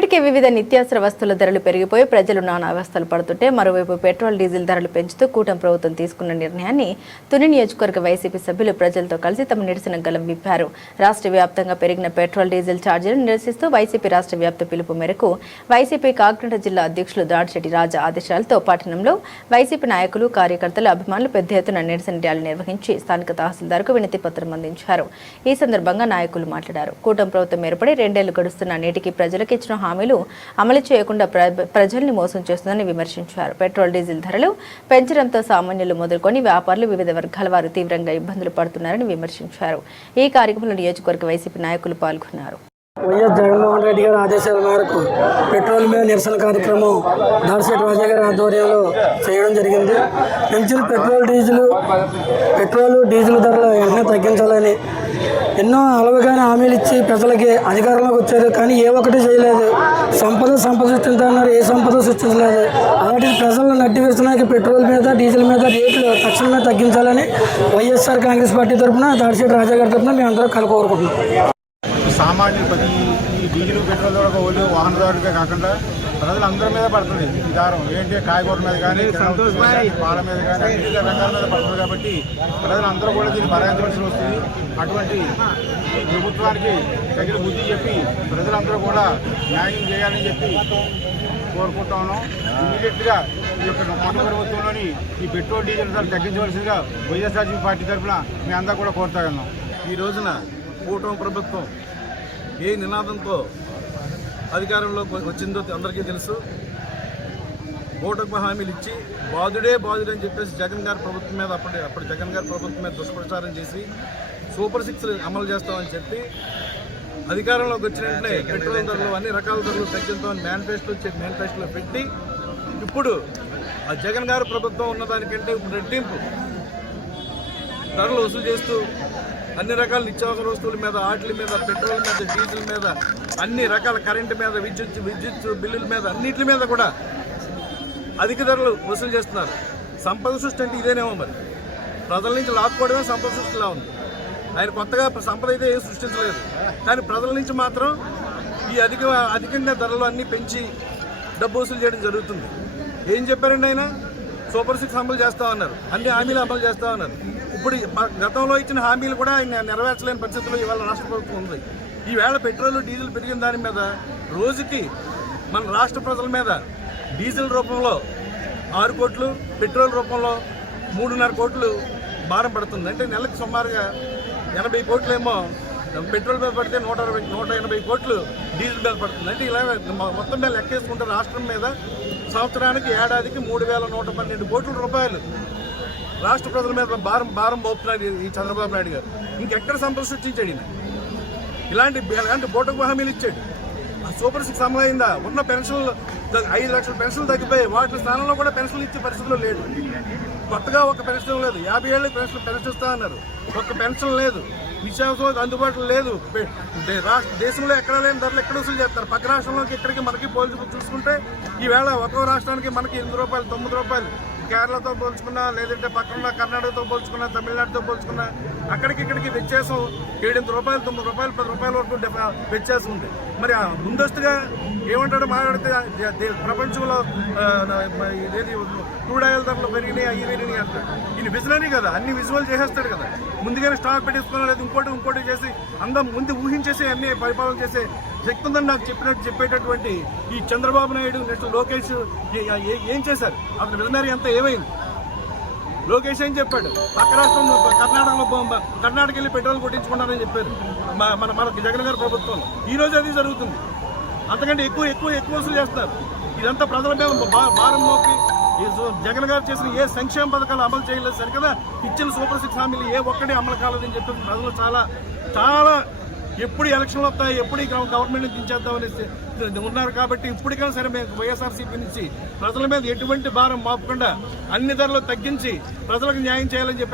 ఇప్పటికే వివిధ నిత్యావసర వస్తువుల ధరలు పెరిగిపోయి ప్రజలు నానా అవస్థలు పడుతుంటే మరోవైపు పెట్రోల్ డీజిల్ ధరలు పెంచుతూ కూటమి ప్రభుత్వం తీసుకున్న నిర్ణయాన్ని తుని నియోజకవర్గ వైసీపీ సభ్యులు ప్రజలతో కలిసి తమ నిరసన గలం విప్పారు. రాష్ట్ర వ్యాప్తంగా పెరిగిన పెట్రోల్ డీజిల్ ఛార్జీలను నిరసిస్తూ వైసీపీ రాష్ట్ర వ్యాప్త పిలుపు మేరకు వైసీపీ కాకినాడ జిల్లా అధ్యక్షులు దాడిశెట్టి రాజా ఆదేశాలతో పట్టణంలో వైసీపీ నాయకులు కార్యకర్తలు అభిమానులు పెద్ద ఎత్తున నిరసన ర్యాలీ నిర్వహించి స్థానిక తహసీల్దార్కు వినతి పత్రం అందించారు. ఈ సందర్భంగా నాయకులు మాట్లాడారు. కూటమి ప్రభుత్వం ఏర్పడి 2 ఏళ్లు గడుస్తున్న నేటికి ప్రజలకు ఇచ్చిన హామీలు అమలు చేయకుండా ప్రజల్ని మోసం చేస్తుందని విమర్శించారు. పెట్రోల్ డీజిల్ ధరలు పెంచడంతో సామాన్యులు మొదలుకొని వ్యాపారులు వివిధ వర్గాల వారు తీవ్రంగా ఇబ్బందులు పడుతున్నారని విమర్శించారు. ఈ కార్యక్రమంలో నియోజకవర్గ వైసీపీ నాయకులు పాల్గొన్నారు. వైఎస్ జగన్మోహన్ రెడ్డి గారి ఆదేశాల మేరకు పెట్రోల్ మీద నిరసన కార్యక్రమం దాడిశెట్టి రాజా గారి ఆధ్వర్యంలో చేయడం జరిగింది. పెంచిన పెట్రోల్ డీజిల్ ధరలు వెంటనే తగ్గించాలని ఎన్నో అలవగానే హామీలు ఇచ్చి ప్రజలకి అధికారంలోకి వచ్చారు. కానీ ఏ ఒక్కటి చేయలేదు. సంపద సృష్టించాలన్నారు, ఏ సంపద సృష్టించలేదు. అలాంటి ప్రజలను నడ్డి వేస్తున్నాయి. పెట్రోల్ మీద డీజిల్ మీద రేట్లు తక్షణమే తగ్గించాలని వైఎస్ఆర్ కాంగ్రెస్ పార్టీ తరఫున దాడిశెట్టి రాజా గారి తరఫున మేము అందరూ కోరుకుంటున్నాం. సామాన్యులు ఈ డీజిల్ పెట్రోల్ ద్వారా ఓన్లీ వాహనదారులకే కాకుండా ప్రజలందరి మీద పడుతుంది ఈ దారం. ఏంటి కాయగూరల మీద కానీ పాల మీద కానీ అన్ని రంగాల మీద పడుతుంది. కాబట్టి ప్రజలందరూ కూడా దీన్ని భరించవలసి వస్తుంది. అటువంటి ప్రభుత్వానికి తగిన బుద్ధి చెప్పి ప్రజలందరూ కూడా న్యాయం చేయాలని చెప్పి కోరుకుంటా ఉన్నాం. ఇమీడియట్గా ఈ యొక్క మొదటి ప్రభుత్వంలోని ఈ పెట్రోల్ డీజిల్ ధరలు తగ్గించవలసిందిగా వైఎస్ఆర్సీపీ పార్టీ తరఫున మేము అందరూ కూడా కోరుతా ఉన్నాం. ఈ రోజున కూటమి ప్రభుత్వం ఏ నినాదంతో అధికారంలోకి వచ్చిందో అందరికీ తెలుసు. ఓటకు హామీలు ఇచ్చి బాధుడే అని చెప్పేసి జగన్ గారి ప్రభుత్వం మీద అప్పుడు జగన్ గారి ప్రభుత్వం మీద దుష్ప్రచారం చేసి సూపర్ 6 అమలు చేస్తామని చెప్పి అధికారంలోకి వచ్చిన వెంటనే పెట్రోల్ ధరలు అన్ని రకాల ధరలు తగ్గిస్తామని మేనిఫెస్టోలో పెట్టి ఇప్పుడు ఆ జగన్ గారి ప్రభుత్వం ఉన్నదానికంటే ఇప్పుడు రెట్టింపు ధరలు వసూలు చేస్తూ అన్ని రకాల నిత్యావసర వస్తువుల మీద, వాటి మీద, పెట్రోల్ మీద, డీజిల్ మీద, అన్ని రకాల కరెంటు మీద, విద్యుత్ బిల్లుల మీద, అన్నిటి మీద కూడా అధిక ధరలు వసూలు చేస్తున్నారు. సంపద సృష్టి అంటే ఇదేనేమో మరి. ప్రజల నుంచి లాక్కోవడమే సంపద సృష్టిలా ఉంది. ఆయన కొత్తగా సంపద అయితే ఏం సృష్టించలేదు. కానీ ప్రజల నుంచి మాత్రం ఈ అధికంగా ధరలు అన్నీ పెంచి డబ్బు వసూలు చేయడం జరుగుతుంది. ఏం చెప్పారండి ఆయన? సూపర్ 6 అమలు చేస్తా ఉన్నారు, అన్ని హామీలు అమలు చేస్తా ఉన్నారు. ఇప్పుడు గతంలో ఇచ్చిన హామీలు కూడా ఆయన నెరవేర్చలేని పరిస్థితుల్లో ఇవాళ రాష్ట్ర ప్రభుత్వం ఉంది. ఈవేళ పెట్రోల్ డీజిల్ పెరిగిన దాని మీద రోజుకి మన రాష్ట్ర ప్రజల మీద డీజిల్ రూపంలో 6 కోట్లు, పెట్రోల్ రూపంలో 3.5 కోట్లు భారం పడుతుంది. అంటే నెలకు సుమారుగా 80 కోట్లేమో పెట్రోల్ మీద పడితే 180 కోట్లు డీజిల్ మీద పడుతుంది. అంటే ఇలా మొత్తం మీద లెక్కేసుకుంటే రాష్ట్రం మీద సంవత్సరానికి ఏడాదికి 3,112 కోట్ల రూపాయలు రాష్ట్ర ప్రజల మీద భారం మోపుతున్నారు ఈ చంద్రబాబు నాయుడు గారు. ఇంకెక్కడ సంపద సృష్టించాడు ఈయన? ఇలాంటి బోటకు హామీలు ఇచ్చాడు. ఆ సూపర్ 6 అమలు అయిందా? ఉన్న పెన్షన్లు 5 లక్షల పెన్షన్లు తగ్గిపోయి వాటి స్థానంలో కూడా పెన్షన్లు ఇచ్చే పరిస్థితుల్లో లేదు. కొత్తగా ఒక పెన్షన్ లేదు. 50 ఏళ్ళకి పెన్షన్ ఇస్తా అన్నారు, ఒక్క పెన్షన్ లేదు. నిత్యావసరం అందుబాటులో లేదు. దేశంలో ఎక్కడ లేని ధరలు ఎక్కడ వసూలు చేస్తారు. పక్క రాష్ట్రంలోకి ఇక్కడికి మనకి పోల్చి చూసుకుంటే ఈవేళ ఒక్కో రాష్ట్రానికి మనకి 8 రూపాయలు 9 రూపాయలు. కేరళతో పోల్చుకున్నా, లేదంటే పక్కన కర్ణాటకతో పోల్చుకున్నా, తమిళనాడుతో పోల్చుకున్నా అక్కడికి ఇక్కడికి వ్యత్యాసం 7 రూపాయలు 9 రూపాయలు 10 రూపాయల వరకు వ్యత్యాసం ఉంది. మరి ముందస్తుగా ఏమంటాడు మాట్లాడితే ప్రపంచంలో క్రూడ్ ఆయిల్ ధరలు పెరిగినాయి, అవి పెరిగినాయి అంటాడు. ఈయన విజనరీ కదా, అన్ని విజువల్ చేసేస్తాడు కదా. ముందుగానే స్టాక్ పెట్టేసుకున్నా, లేదా ఇంకోటి చేసి ముందు ఊహించేసి అన్ని పరిపాలన చేసే శక్తి ఉందని నాకు చెప్పేటటువంటి ఈ చంద్రబాబు నాయుడు, నెక్స్ట్ లోకేష్ ఏం చేశారు? అతని విజనరీ అంతా ఏమైంది? లోకేష్ ఏం చెప్పాడు? పక్క రాష్ట్రంలో కర్ణాటక వెళ్ళి పెట్రోల్ కొట్టించుకున్నారని చెప్పారు మన జగన్ గారి ప్రభుత్వం. ఈ రోజు అది జరుగుతుంది. అంతకంటే ఎక్కువ వసూలు చేస్తారు. ఇదంతా ప్రజల మీద భారం మోపి జగన్ గారు చేసిన ఏ సంక్షేమ పథకాలు అమలు చేయలేదు సరికదా. ఇచ్చిన సూపర్ 6 హామీలు ఏ ఒక్కటి అమలు కాలేదని చెప్పి ప్రజలు చాలా ఎప్పుడు ఎలక్షన్లు వస్తాయి, ఎప్పుడు గవర్నమెంట్ని దించేద్దామని ఉన్నారు. కాబట్టి ఇప్పటికైనా సరే మేము వైఎస్ఆర్సీపీ నుంచి ప్రజల మీద ఎటువంటి భారం మోపకుండా అన్ని ధరలు తగ్గించి ప్రజలకు న్యాయం చేయాలని చెప్పి